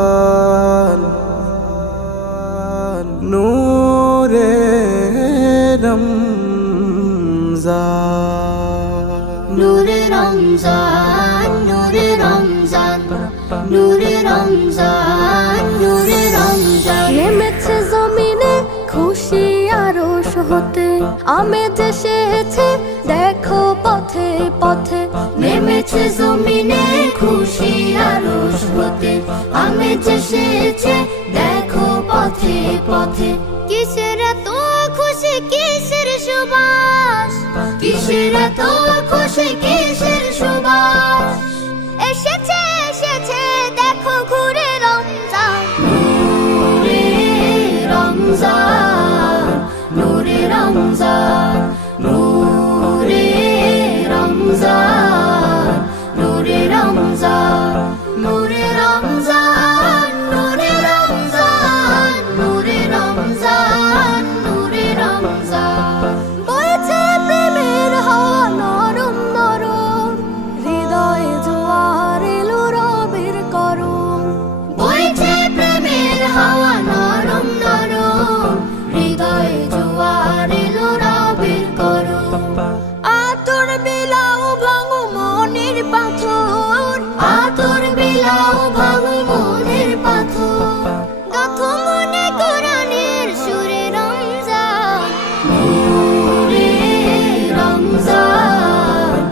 রমজান নূরে রমজান নূরে রমজান নূরে রমজান নূরে রমজান নূরে রমজান নেমেছে জমিনে খুশি আরশ হতে আমেজ এসেছে দেখো পথে পথে নেমেছে জমিনে খুশি আরশ হতে আমেজ এসেছে দেখো পথে পথে কিসের এত খুশি কিসের সুবাস কিসের এত খুশি কিসের